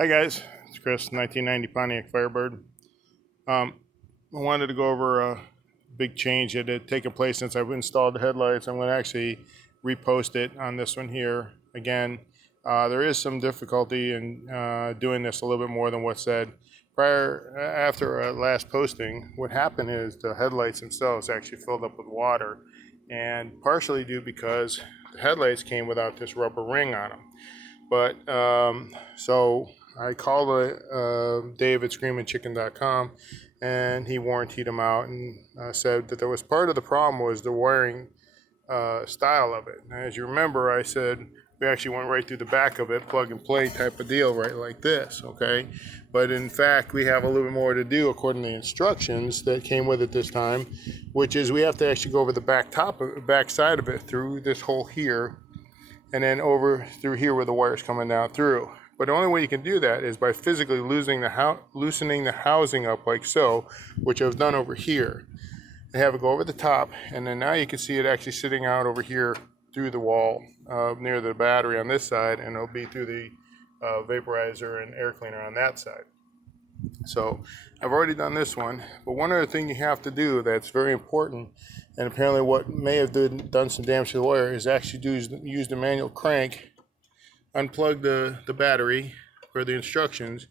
Hi guys, it's Chris, 1990 Pontiac Firebird. I wanted to go over a big change that had taken place since I've installed the headlights. I'm going to actually repost it on this one here. Again, there is some difficulty in doing this a little bit more than what's said. After last posting, what happened is the headlights themselves actually filled up with water, and partially due because the headlights came without this rubber ring on them. But so I called Dave at screamingchicken.com, and he warrantied them out and said that there was part of the problem was the wiring style of it. And as you remember, I said we actually went right through the back of it, plug and play type of deal, right like this, okay? But in fact, we have a little bit more to do according to the instructions that came with it this time, which is we have to actually go over the back side of it through this hole here, and then over through here where the wire's coming down through. But the only way you can do that is by physically loosening the housing up like so, which I've done over here. I have it go over the top, and then now you can see it actually sitting out over here through the wall near the battery on this side, and it'll be through the vaporizer and air cleaner on that side. So I've already done this one, but one other thing you have to do that's very important, and apparently what may have done some damage to the wire, is actually use the manual crank, unplug the battery per the instructions,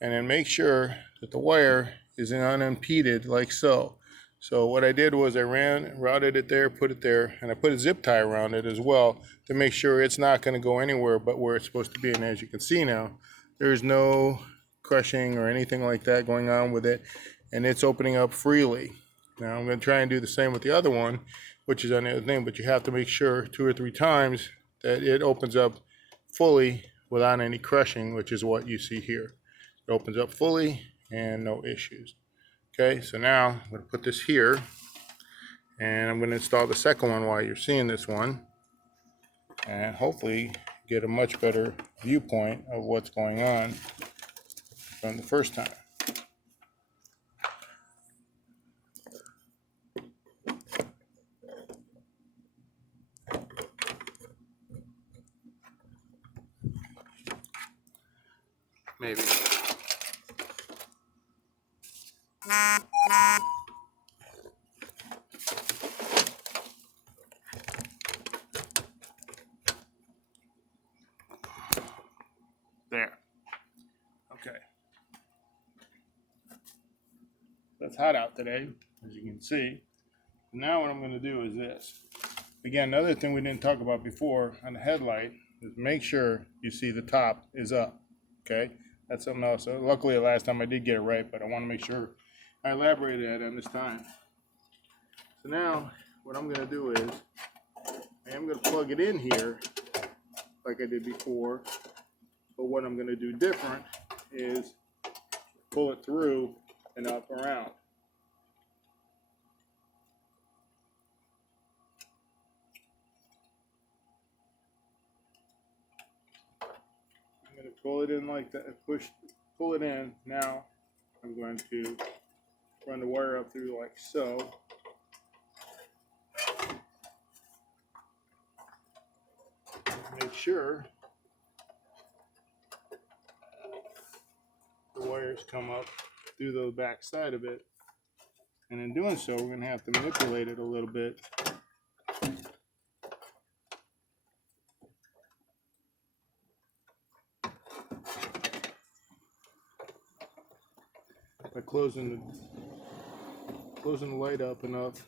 and then make sure that the wire is unimpeded like so. So what I did was I routed it there, put it there, and I put a zip tie around it as well to make sure it's not going to go anywhere but where it's supposed to be. And as you can see now, there's no crushing or anything like that going on with it, and it's opening up freely. Now I'm going to try and do the same with the other one, which is on the other thing, but you have to make sure 2 or 3 times that it opens up fully without any crushing, which is what you see here. It opens up fully and no issues. Okay, so now I'm going to put this here, and I'm going to install the second one while you're seeing this one, and hopefully get a much better viewpoint of what's going on from the first time. Maybe. There. Okay. It's hot out today, as you can see. Now what I'm going to do is this. Again, another thing we didn't talk about before on the headlight is make sure you see the top is up. Okay? That's something else. So luckily, the last time I did get it right, but I want to make sure I elaborated that on this time. So now what I'm going to do is I am going to plug it in here like I did before. But what I'm going to do different is pull it through and up around. I'm going to pull it in like that, pull it in. Now I'm going to run the wire up through like so. Make sure the wires come up through the back side of it, and in doing so we're going to have to manipulate it a little bit by closing the light up enough.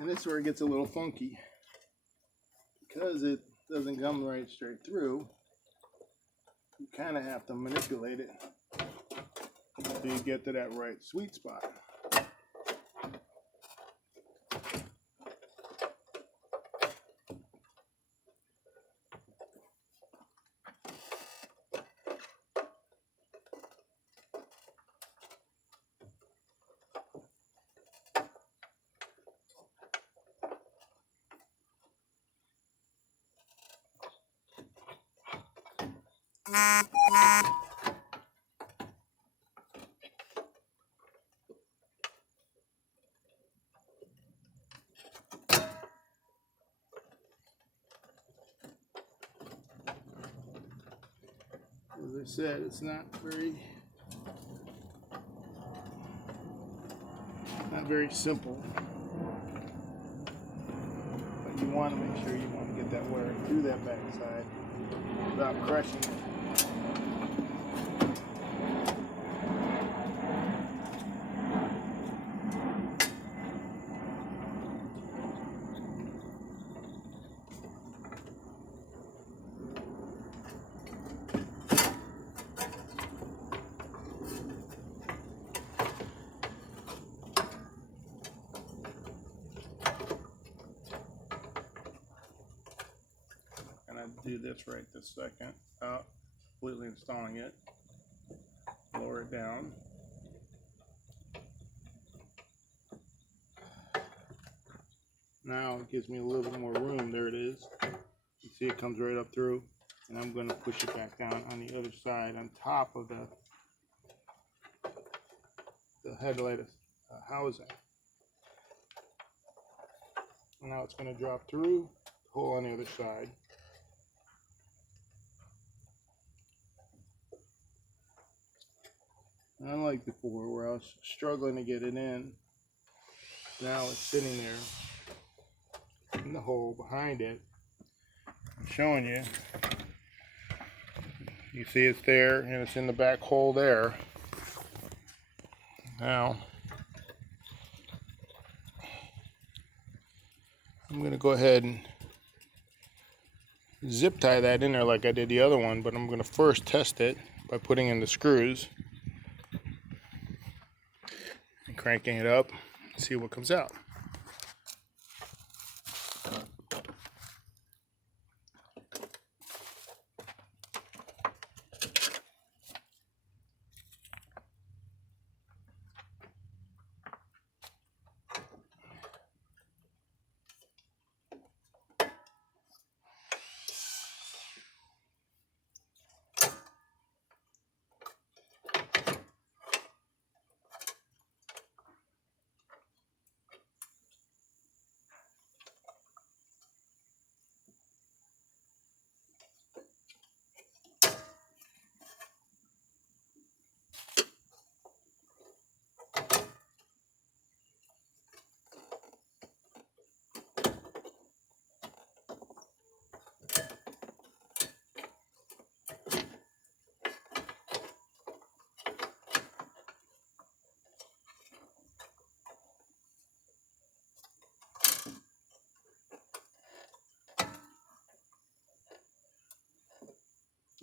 And this is where it gets a little funky, because it doesn't come right straight through. You kind of have to manipulate it so you get to that right sweet spot. As I said, it's not very simple. But you want to make sure you want to get that wire through that backside without crushing it. Do this right this second, completely installing it, lower it down. Now it gives me a little bit more room. There it is. You see it comes right up through, and I'm going to push it back down on the other side on top of the headlight housing. And now it's going to drop through the hole on the other side. Unlike before, where I was struggling to get it in, now it's sitting there in the hole behind it. I'm showing you. You see it's there, and it's in the back hole there. Now, I'm going to go ahead and zip tie that in there like I did the other one, but I'm going to first test it by putting in the screws. Cranking it up, see what comes out.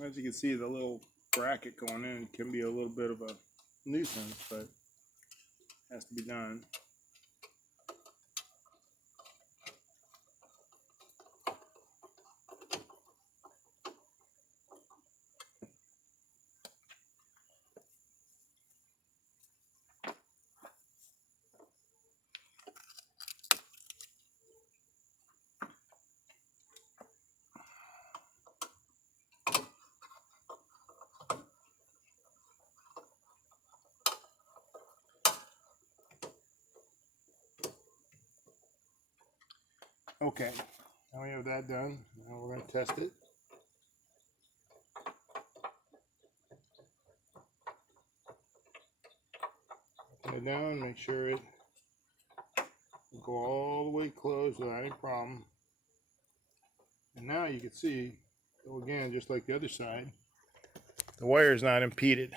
As you can see, the little bracket going in can be a little bit of a nuisance, but it has to be done. Okay, now we have that done. Now we're going to test it. Put it down, make sure it will go all the way closed without any problem. And now you can see, so again, just like the other side, the wire is not impeded.